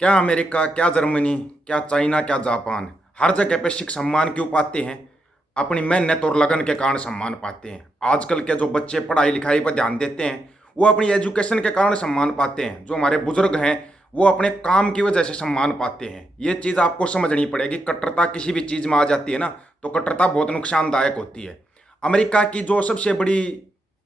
क्या अमेरिका, क्या जर्मनी, क्या चाइना, क्या जापान, हर जगह पे सिख सम्मान क्यों पाते हैं? अपनी मेहनत और लगन के कारण सम्मान पाते हैं। आजकल के जो बच्चे पढ़ाई लिखाई पर ध्यान देते हैं, वो अपनी एजुकेशन के कारण सम्मान पाते हैं। जो हमारे बुजुर्ग हैं, वो अपने काम की वजह से सम्मान पाते हैं। ये चीज़ आपको समझनी पड़ेगी। कट्टरता किसी भी चीज़ में आ जाती है ना, तो कट्टरता बहुत नुकसानदायक होती है। अमेरिका की जो सबसे बड़ी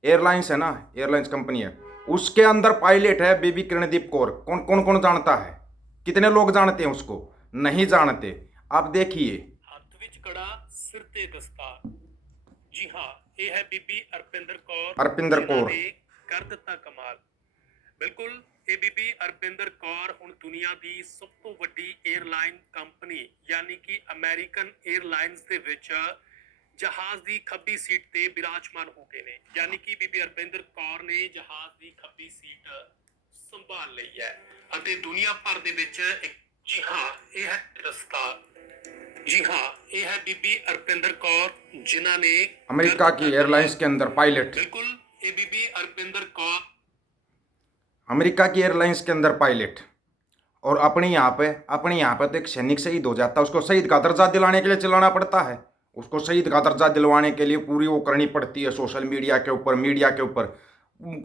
एयरलाइंस है ना, एयरलाइंस कंपनी है, उसके अंदर पायलट है बेबी किरणदीप कौर। कौन कौन कौन जानता है? कितने लोग जानते हैं उसको? नहीं जानते। आप देखिए। ਹੱਥ ਵਿੱਚ ਕੜਾ ਸਿਰ ਤੇ ਦਸਤਾਰ। ਜੀ ਹਾਂ, ਇਹ ਹੈ ਬੀਬੀ ਅਰਪਿੰਦਰ ਕੌਰ, अरपिंदर ਜਿਨ੍ਹਾਂ कौर। ਨੇ ਕਰ ਦਿੱਤਾ ਕਮਾਲ। ਬਿਲਕੁਲ, ਇਹ ਬੀਬੀ ਅਰਪਿੰਦਰ ਕੌਰ ਹੁਣ ਦੁਨੀਆ ਦੀ ਸਭ ਤੋਂ ਵੱਡੀ 에ਅਰਲਾਈਨ ਕੰਪਨੀ ਯਾਨੀ ਕਿ ਅਮਰੀਕਨ 에ਅਰਲਾਈਨਸ ਦੇ ਵਿੱਚ ਜਹਾਜ਼ ਦੀ ਖੱਬੀ ਸੀਟ ਤੇ ਬਿਰਾਜਮਾਨ ਹੋ ਗਏ ਨੇ। ਯਾਨੀ ਕਿ ਬੀਬੀ ਅਰਪਿੰਦਰ ਕੌਰ ਨੇ ਜਹਾਜ਼ ਦੀ ਖੱਬੀ ਸੀਟ ਸੰਭਾਲ ਲਈ ਹੈ ਅਤੇ ਦੁਨੀਆ ਭਰ ਦੇ ਵਿੱਚ ਜੀ ਹਾਂ, ਇਹ ਹੈ ਦਸਤਾਰ। जी हाँ, ये है बीबी अरपिंदर कौर, जिन्हों ने कर अमेरिका की दिता एयरलाइंस कमाल। के अंदर पायलट। बिल्कुल, ये बीबी अरपिंदर कौर अमेरिका की एयरलाइंस के अंदर पायलट। और अपने यहाँ पे तो एक सैनिक शहीद हो जाता है, उसको शहीद का दर्जा दिलाने के लिए चिल्लाना पड़ता है। उसको शहीद का दर्जा दिलवाने के लिए पूरी वो करनी पड़ती है सोशल मीडिया के ऊपर, मीडिया के ऊपर।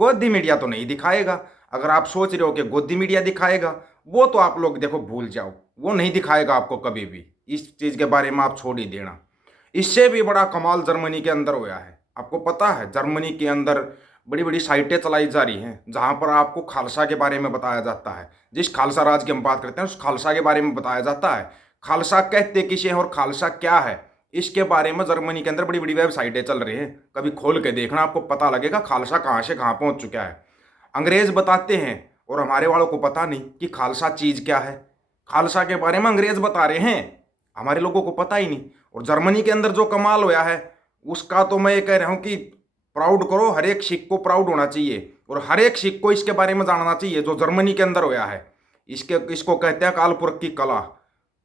गोदी मीडिया तो नहीं दिखाएगा। अगर आप सोच रहे हो कि गोदी मीडिया दिखाएगा, वो तो आप लोग देखो भूल जाओ, वो नहीं दिखाएगा आपको कभी भी। इस चीज़ के बारे में आप छोड़ ही देना। इससे भी बड़ा कमाल जर्मनी के अंदर हुआ है। आपको पता है जर्मनी के अंदर बड़ी बड़ी साइटें चलाई जा रही हैं, जहां पर आपको खालसा के बारे में बताया जाता है। जिस खालसा राज की हम बात करते हैं, उस खालसा के बारे में बताया जाता है। खालसा कहते किसे हैं और खालसा क्या है, इसके बारे में जर्मनी के अंदर बड़ी बड़ी वेबसाइटें चल रही हैं। कभी खोल के देखना, आपको पता लगेगा खालसा कहाँ से कहाँ पहुँच चुका है। अंग्रेज बताते हैं और हमारे वालों को पता नहीं कि खालसा चीज़ क्या है। खालसा के बारे में अंग्रेज बता रहे हैं, हमारे लोगों को पता ही नहीं। और जर्मनी के अंदर जो कमाल होया है, उसका तो मैं ये कह रहा हूँ कि प्राउड करो। हर एक सिख को प्राउड होना चाहिए और हर एक सिख को इसके बारे में जानना चाहिए जो जर्मनी के अंदर होया है। इसको कहते हैं कालपुरख की कला।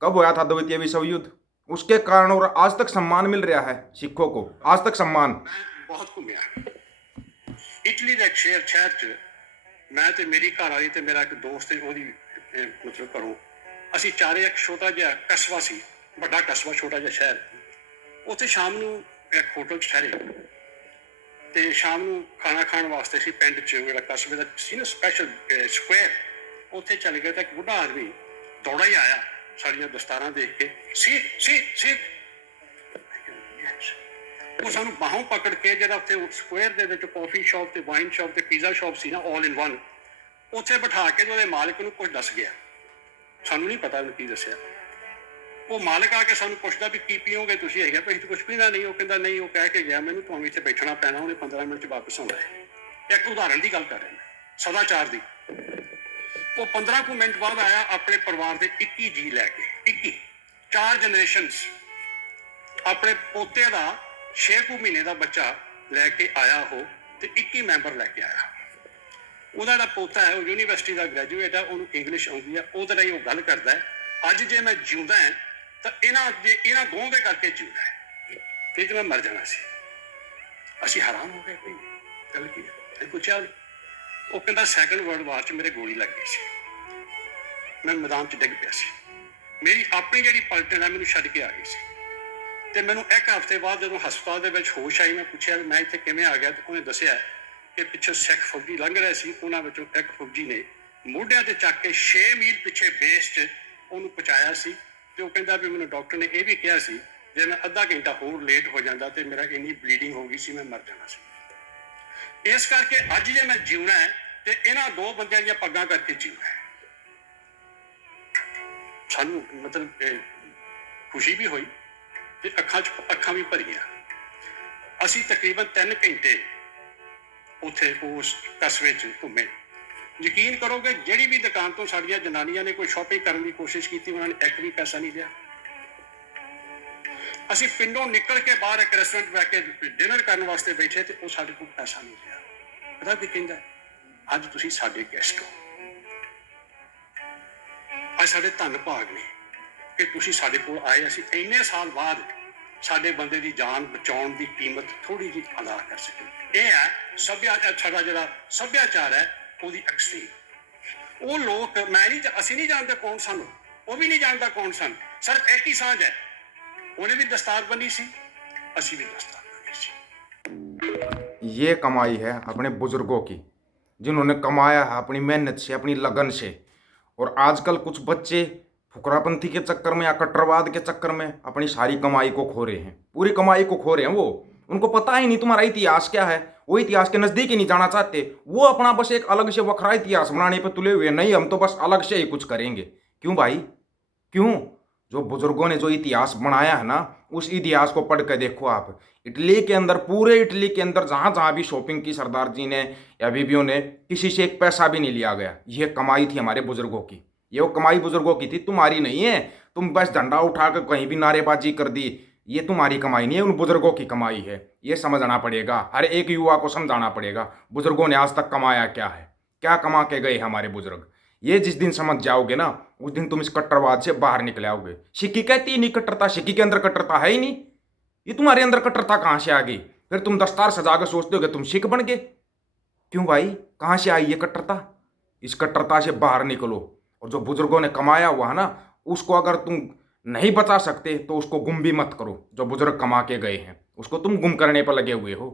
कब होया था द्वितीय विश्व युद्ध, उसके कारण और आज तक सम्मान मिल रहा है सिखों को, आज तक सम्मान। बहुत घूमया इटली के शहर च। मैं तो मेरी घर वाली तो मेरा एक दोस्त है, मतलब घरों ਅਸੀਂ ਚਾਰੇ ਇੱਕ ਛੋਟਾ ਜਿਹਾ ਕਸਬਾ ਸੀ, ਵੱਡਾ ਕਸਬਾ ਛੋਟਾ ਜਿਹਾ ਸ਼ਹਿਰ। ਉੱਥੇ ਸ਼ਾਮ ਨੂੰ ਇੱਕ ਹੋਟਲ 'ਚ ਠਹਿਰੇ ਤੇ ਸ਼ਾਮ ਨੂੰ ਖਾਣਾ ਖਾਣ ਵਾਸਤੇ ਅਸੀਂ ਪਿੰਡ 'ਚ ਜਿਹੜਾ ਕਸਬੇ ਦਾ ਸੀ ਨਾ ਸਪੈਸ਼ਲ ਸਕੁਅਰ, ਉੱਥੇ ਚੱਲ ਗਏ ਤਾਂ ਇੱਕ ਬੁੱਢਾ ਆਦਮੀ ਦੌੜਾ ਹੀ ਆਇਆ ਸਾਡੀਆਂ ਦਸਤਾਰਾਂ ਦੇਖ ਕੇ। Seat seat seat. ਉਹ ਸਾਨੂੰ ਬਾਹੋਂ ਪਕੜ ਕੇ, ਜਿਹੜਾ ਉੱਥੇ ਸਕੁਅਰ ਦੇ ਵਿੱਚ ਕੌਫੀ ਸ਼ਾਪ ਤੇ ਵਾਈਨ ਸ਼ਾਪ ਤੇ ਪੀਜ਼ਾ ਸ਼ਾਪ ਸੀ ਨਾ, ਆਲ ਇਨ ਵਨ, ਉੱਥੇ ਬਿਠਾ ਕੇ ਉਹਦੇ ਮਾਲਕ ਨੂੰ ਕੁਝ ਦੱਸ ਗਿਆ। ਸਾਨੂੰ ਨਹੀਂ ਪਤਾ ਉਹਨੇ ਕੀ ਦੱਸਿਆ। ਉਹ ਮਾਲਕ ਆ ਕੇ ਸਾਨੂੰ ਪੁੱਛਦਾ ਵੀ ਕੀ ਪੀਓਗੇ ਤੁਸੀਂ? ਹੈਗਾ ਵੀ ਅਸੀਂ ਤਾਂ ਕੁਛ ਪੀਣਾ ਨਹੀਂ। ਉਹ ਕਹਿੰਦਾ ਨਹੀਂ, ਉਹ ਕਹਿ ਕੇ ਗਿਆ ਮੈਨੂੰ ਤੁਹਾਨੂੰ ਇੱਥੇ ਬੈਠਣਾ ਪੈਣਾ, ਉਹਨੇ 15 ਮਿੰਟ 'ਚ ਵਾਪਸ ਆਉਣਾ ਹੈ। ਇੱਕ ਉਦਾਹਰਨ ਦੀ ਗੱਲ ਕਰ ਰਿਹਾ ਮੈਂ, ਸਦਾਚਾਰ ਦੀ। ਉਹ 15 ਕੁ ਮਿੰਟ ਬਾਅਦ ਆਇਆ ਆਪਣੇ ਪਰਿਵਾਰ ਦੇ 21 ਜੀ ਲੈ ਕੇ। 21 4 ਜਨਰੇਸ਼ਨਸ। ਆਪਣੇ ਪੋਤੇ ਦਾ 6 ਕੁ ਮਹੀਨੇ ਦਾ ਬੱਚਾ ਲੈ ਕੇ ਆਇਆ ਉਹ, ਤੇ 21 ਮੈਂਬਰ ਲੈ ਕੇ ਆਇਆ। ਉਹਦਾ ਜਿਹੜਾ ਪੋਤਾ ਹੈ ਉਹ ਯੂਨੀਵਰਸਿਟੀ ਦਾ ਗ੍ਰੈਜੂਏਟ ਹੈ, ਉਹਨੂੰ ਇੰਗਲਿਸ਼ ਆਉਂਦੀ ਹੈ। ਉਹਦੇ ਲਈ ਉਹ ਗੱਲ ਕਰਦਾ ਹੈ, ਅੱਜ ਜੇ ਮੈਂ ਜਿਉਂਦਾ ਹੈ ਤਾਂ ਇਹਨਾਂ ਦੋਵਾਂ ਦੇ ਕਰਕੇ ਜਿਉਂਦਾ ਹੈ, ਤੇ ਜੇ ਮੈਂ ਮਰ ਜਾਣਾ ਸੀ। ਅਸੀਂ ਹੈਰਾਨ ਹੋ ਗਏ, ਕੋਈ ਗੱਲ ਕੀ ਹੈ? ਅਸੀਂ ਪੁੱਛਿਆ, ਉਹ ਕਹਿੰਦਾ ਸੈਕੰਡ ਵਰਲਡ ਵਾਰ 'ਚ ਮੇਰੇ ਗੋਲੀ ਲੱਗ ਗਈ ਸੀ, ਮੈਂ ਮੈਦਾਨ 'ਚ ਡਿੱਗ ਪਿਆ ਸੀ। ਮੇਰੀ ਆਪਣੀ ਜਿਹੜੀ ਪਲਟਨ ਹੈ ਮੈਨੂੰ ਛੱਡ ਕੇ ਆ ਗਈ ਸੀ, ਤੇ ਮੈਨੂੰ ਇੱਕ ਹਫ਼ਤੇ ਬਾਅਦ ਜਦੋਂ ਹਸਪਤਾਲ ਦੇ ਵਿੱਚ ਹੋਸ਼ ਆਈ, ਮੈਂ ਪੁੱਛਿਆ ਮੈਂ ਇੱਥੇ ਕਿਵੇਂ ਆ ਗਿਆ, ਤੇ ਉਹਨੇ ਦੱਸਿਆ ਕਿ ਪਿੱਛੇ ਸਿੱਖ ਫੌਜੀ ਲੰਘ ਰਹੇ ਸੀ, ਉਹਨਾਂ ਵਿੱਚੋਂ ਇੱਕ ਫੌਜੀ ਨੇ ਮੋਢਿਆਂ ਤੇ ਚੱਕ ਕੇ 6 ਮੀਲ ਪਿੱਛੇ ਬੇਸ 'ਚ ਉਹਨੂੰ ਪਹੁੰਚਾਇਆ ਸੀ। ਤੇ ਉਹ ਕਹਿੰਦਾ ਵੀ ਮੈਨੂੰ ਡਾਕਟਰ ਨੇ ਇਹ ਵੀ ਕਿਹਾ ਸੀ ਜੇ ਮੈਂ ਅੱਧਾ ਘੰਟਾ ਹੋਰ ਲੇਟ ਹੋ ਜਾਂਦਾ ਤੇ ਮੇਰਾ ਇੰਨੀ ਬਲੀਡਿੰਗ ਹੋ ਗਈ ਸੀ, ਮੈਂ ਮਰ ਜਾਣਾ ਸੀ। ਇਸ ਕਰਕੇ ਅੱਜ ਜੇ ਮੈਂ ਜਿਉਣਾ ਹੈ ਤੇ ਇਹਨਾਂ ਦੋ ਬੰਦਿਆਂ ਦੀਆਂ ਪੱਗਾਂ ਕਰਕੇ ਜਿਉਣਾ ਹੈ। ਸਾਨੂੰ ਮਤਲਬ ਖੁਸ਼ੀ ਵੀ ਹੋਈ ਤੇ ਅੱਖਾਂ ਵੀ ਭਰੀਆਂ। ਅਸੀਂ ਤਕਰੀਬਨ 3 ਘੰਟੇ ਉੱਥੇ ਉਸ ਕਸਬੇ 'ਚ ਘੁੰਮੇ। ਯਕੀਨ ਕਰੋਗੇ, ਜਿਹੜੀ ਵੀ ਦੁਕਾਨ ਤੋਂ ਸਾਡੀਆਂ ਜਨਾਨੀਆਂ ਨੇ ਕੋਈ ਸ਼ਾਪਿੰਗ ਕਰਨ ਦੀ ਕੋਸ਼ਿਸ਼ ਕੀਤੀ, ਉਹਨਾਂ ਨੇ ਇੱਕ ਵੀ ਪੈਸਾ ਨਹੀਂ ਲਿਆ। ਅਸੀਂ ਪਿੰਡੋਂ ਨਿਕਲ ਕੇ ਬਾਹਰ ਇੱਕ ਰੈਸਟੋਰੈਂਟ ਬੈ ਕੇ ਡਿਨਰ ਕਰਨ ਵਾਸਤੇ ਬੈਠੇ ਤੇ ਉਹ ਸਾਡੇ ਕੋਲ ਪੈਸਾ ਨਹੀਂ ਲਿਆ। ਪਤਾ ਕੀ ਕਹਿੰਦਾ? ਅੱਜ ਤੁਸੀਂ ਸਾਡੇ ਗੈਸਟ ਹੋ, ਅੱਜ ਸਾਡੇ ਧੰਨ ਭਾਗ ਨੇ ਕਿ ਤੁਸੀਂ ਸਾਡੇ ਕੋਲ ਆਏ। ਅਸੀਂ ਇੰਨੇ ਸਾਲ ਬਾਅਦ ਸਾਡੇ ਬੰਦੇ ਦੀ ਜਾਨ ਬਚਾਉਣ ਦੀ ਕੀਮਤ ਥੋੜੀ ਜਿਹੀ ਅਦਾ ਕਰ ਸਕੇ। ਇਹ ਹੈ ਸੱਭਿਆਚਾਰ, ਸਾਡਾ ਜਿਹੜਾ ਸੱਭਿਆਚਾਰ ਹੈ ਉਹਦੀ ਐਕਸਟ੍ਰੀਮ। ਉਹ ਲੋਕ ਮੈਂ ਨਹੀਂ ਅਸੀਂ ਨਹੀਂ ਜਾਣਦੇ ਕੌਣ ਸਨ, ਉਹ ਵੀ ਨਹੀਂ ਜਾਣਦਾ ਕੌਣ ਸਨ। ਸਿਰਫ ਇੱਕ ਹੀ ਸਾਂਝ ਹੈ, ਉਹਨੇ ਵੀ ਦਸਤਾਰ ਬੰਨੀ ਸੀ, ਅਸੀਂ ਵੀ दस्तार बनी सी। ये कमाई है अपने बुजुर्गों की, जिन्होंने कमाया है अपनी मेहनत से, अपनी लगन से। और आजकल कुछ बच्चे फुकरापंथी के चक्कर में या कट्टरवाद के चक्कर में अपनी सारी कमाई को खो रहे हैं, पूरी कमाई को खो रहे हैं। वो उनको पता ही नहीं तुम्हारा इतिहास क्या है, वो इतिहास के नज़दीक ही नहीं जाना चाहते। वो अपना बस एक अलग से वखरा इतिहास बनाने पर तुले हुए, नहीं हम तो बस अलग से ही कुछ करेंगे। क्यों भाई, क्यों? जो बुजुर्गों ने जो इतिहास बनाया है ना, उस इतिहास को पढ़ कर देखो आप। इटली के अंदर, पूरे इटली के अंदर जहाँ जहाँ भी शॉपिंग की सरदार जी ने या बीबियों ने, किसी से एक पैसा भी नहीं लिया गया। ये कमाई थी हमारे बुजुर्गों की, ये वो कमाई बुजुर्गों की थी, तुम्हारी नहीं है। तुम बस झंडा उठा कर कहीं भी नारेबाजी कर दी, ये तुम्हारी कमाई नहीं है, उन बुजुर्गों की कमाई है। ये समझना पड़ेगा, हर एक युवा को समझाना पड़ेगा बुजुर्गों ने आज तक कमाया क्या है, क्या कमा के गए हमारे बुजुर्ग। ये जिस दिन समझ जाओगे ना, उस दिन तुम इस कट्टरवाद से बाहर निकले आओगे। सिक्की कहती ही नहीं कट्टरता, सिक्की के अंदर कट्टरता है ही नहीं। ये तुम्हारे अंदर कट्टरता कहाँ से आ गई? फिर तुम दस्तार सजा कर सोचते हो कि तुम सिख बन गए। क्यों भाई, कहाँ से आई ये कट्टरता? इस कट्टरता से बाहर निकलो। और जो बुजुर्गों ने कमाया हुआ है ना, उसको अगर तुम नहीं बचा सकते तो उसको गुम भी मत करो। जो बुजुर्ग कमा के गए हैं उसको तुम गुम करने पर लगे हुए हो।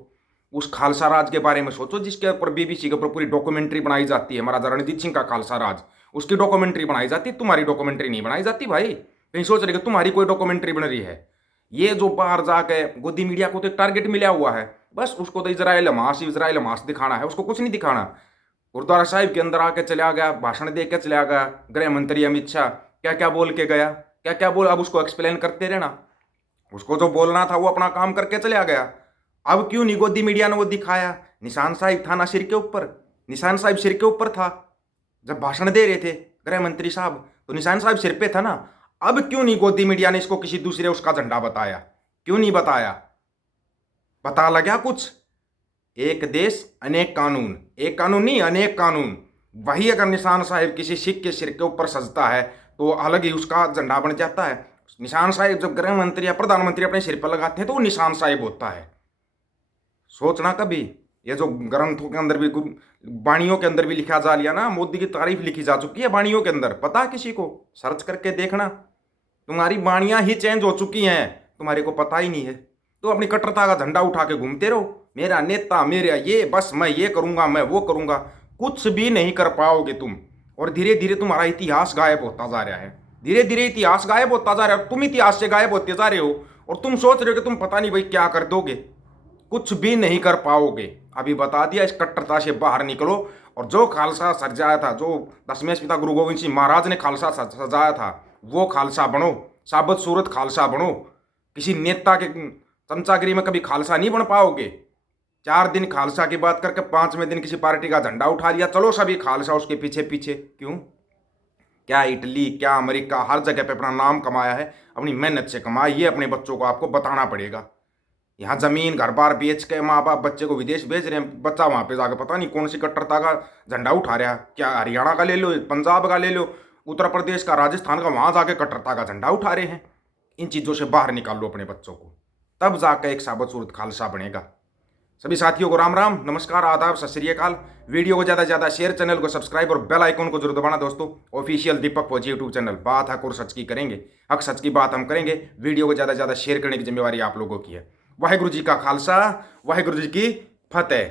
उस खालसा राज के बारे में सोचो, जिसके ऊपर बीबीसी के ऊपर पूरी डॉक्यूमेंट्री बनाई जाती है, महाराजा रणजीत सिंह का खालसा राज, उसकी डॉक्यूमेंट्री बनाई जाती है। तुम्हारी डॉक्यूमेंट्री नहीं बनाई जाती भाई। कहीं सोच रहे कि तुम्हारी कोई डॉक्यूमेंट्री बन रही है? ये जो बाहर जाके गोदी मीडिया को तो एक टारगेट मिला हुआ है, बस उसको तो इजराइल हमास दिखाना है, उसको कुछ नहीं दिखाना। गुरुद्वारा साहिब के अंदर आके चला गया, भाषण दे के चला गया, गृह मंत्री अमित शाह क्या क्या बोल के गया, क्या क्या बोल, अब उसको एक्सप्लेन करते रहना। उसको जो बोलना था वो अपना काम करके चला गया। अब क्यों नहीं गोदी मीडिया ने वो दिखाया? निशान साहिब था ना सिर के ऊपर, निशान साहिब सिर के ऊपर था जब भाषण दे रहे थे गृह मंत्री साहब, तो निशान साहिब सिर पे था ना। अब क्यों नहीं गोदी मीडिया ने इसको किसी दूसरे उसका झंडा बताया? क्यों नहीं बताया? पता लगा कुछ? एक देश अनेक कानून, एक कानून नहीं अनेक कानून। वही अगर निशान साहिब किसी सिख के सिर के ऊपर सजता है तो अलग ही उसका झंडा बन जाता है। निशान साहिब जब गृह मंत्री या प्रधानमंत्री अपने सिर पर लगाते हैं तो वो निशान साहिब होता है। सोचना कभी, ये जो ग्रंथों के अंदर भी, वाणियों के अंदर भी लिखा जा लिया ना, मोदी की तारीफ लिखी जा चुकी है वाणियों के अंदर। पता है किसी को? सर्च करके देखना, तुम्हारी वाणियाँ ही चेंज हो चुकी हैं, तुम्हारे को पता ही नहीं है। तो अपनी कट्टरता का झंडा उठा के घूमते रहो, मेरा नेता, मेरा ये, बस मैं ये करूँगा, मैं वो करूँगा। कुछ भी नहीं कर पाओगे तुम। और धीरे धीरे तुम्हारा इतिहास गायब होता जा रहा है, धीरे धीरे इतिहास गायब होता जा रहा है। तुम इतिहास से गायब होते जा रहे हो और तुम सोच रहे हो कि तुम पता नहीं भाई क्या कर दोगे। कुछ भी नहीं कर पाओगे। अभी बता दिया, इस कट्टरता से बाहर निकलो। और जो खालसा सजाया था, जो दसवें पिता गुरु गोविंद सिंह महाराज ने खालसा सजाया था, वो खालसा बनो, साबित सूरत खालसा बनो। किसी नेता के चमचागिरी में कभी खालसा नहीं बन पाओगे। 4 दिन खालसा की बात करके 5वें दिन किसी पार्टी का झंडा उठा लिया, चलो सभी खालसा उसके पीछे पीछे। क्यों? क्या इटली, क्या अमेरिका, हर जगह पे अपना नाम कमाया है, अपनी मेहनत से कमाया। ये अपने बच्चों को आपको बताना पड़ेगा। यहाँ जमीन घर बार बेच के माँ बाप बच्चे को विदेश भेज रहे हैं, बच्चा वहाँ पे जाकर पता नहीं कौन सी कट्टरता का झंडा उठा रहा है। क्या हरियाणा का ले लो, पंजाब का ले लो, उत्तर प्रदेश का, राजस्थान का, वहाँ जाके कट्टरता का झंडा उठा रहे हैं। इन चीज़ों से बाहर निकाल लो अपने बच्चों को, तब जाकर एक साबित सूरत खालसा बनेगा। सभी साथियों को राम राम, नमस्कार, आदाब, सत श्री अकाल। वीडियो को ज़्यादा से ज़्यादा शेयर, चैनल को सब्सक्राइब और बेल आइकन को जरूर दबाना दोस्तों। ऑफिशियल दीपक फौजी यूट्यूब चैनल, बात हक और सच की करेंगे, हक सच की बात हम करेंगे। वीडियो को ज़्यादा से ज़्यादा शेयर करने की जिम्मेवारी आप लोगों की है। वाहिगुरु जी का खालसा, वाहिगुरु जी की फतेह।